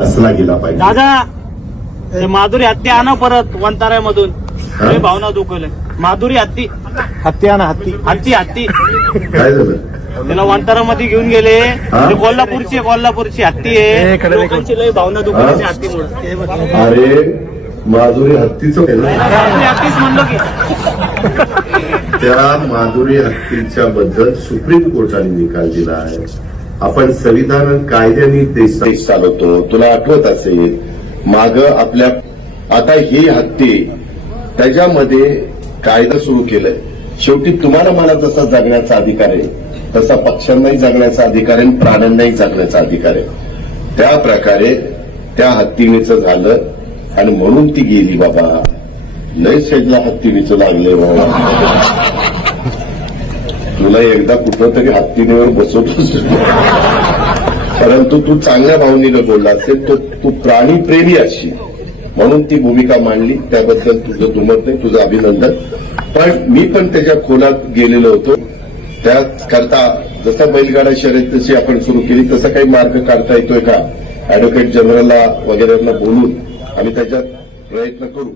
असला गेला पाहिजे. दादा ते माधुरी हत्ती आणा परत वंताऱ्यामधून. लय भावना दुखवले. माधुरी हत्ती हत्ती आणा हत्ती. हत्ती हत्ती काय झालं? त्याला वंतारामध्ये घेऊन गेले. ते कोल्हापूरची हत्ती आहे. लोकांची लय भावना दुखवली हत्तीमुळे. अरे माधुरी हत्तीचं हत्तीच म्हणलो की त्या माधुरी हत्तीच्या बद्दल सुप्रीम कोर्टाने निकाल दिला आहे. आपण संविधान कायद्याने देश चालवतो. तुला आठवत असेल माग आपल्या आता ही हत्ती त्याच्यामध्ये कायदा सुरू केलाय. शेवटी तुम्हाला मला जसा जगण्याचा अधिकार आहे तसा पक्ष्यांनाही जगण्याचा अधिकार आहे, प्राण्यांनाही जगण्याचा अधिकार आहे. त्या प्रकारे त्या हत्तीनेच झालं आणि म्हणून ती गेली. बाबा लय शेजला हत्तीनेच लागले बाबा. तुला एकदा कुठं तरी हत्तीनेवर बसवतोस, परंतु तू चांगल्या भावनेनं बोलला असेल तर तू प्राणीप्रेमी असशील म्हणून ती भूमिका मांडली. त्याबद्दल तुझं दुमत नाही, तुझं अभिनंदन. पण मी पण त्याच्या खोलात गेलेलो होतो. त्याकरता जसा बैलगाडा शर्यत जशी आपण सुरू केली तसा काही मार्ग काढता येतोय का ऍडव्होकेट जनरलला वगैरेंना बोलून आम्ही त्याच्यात प्रयत्न करू.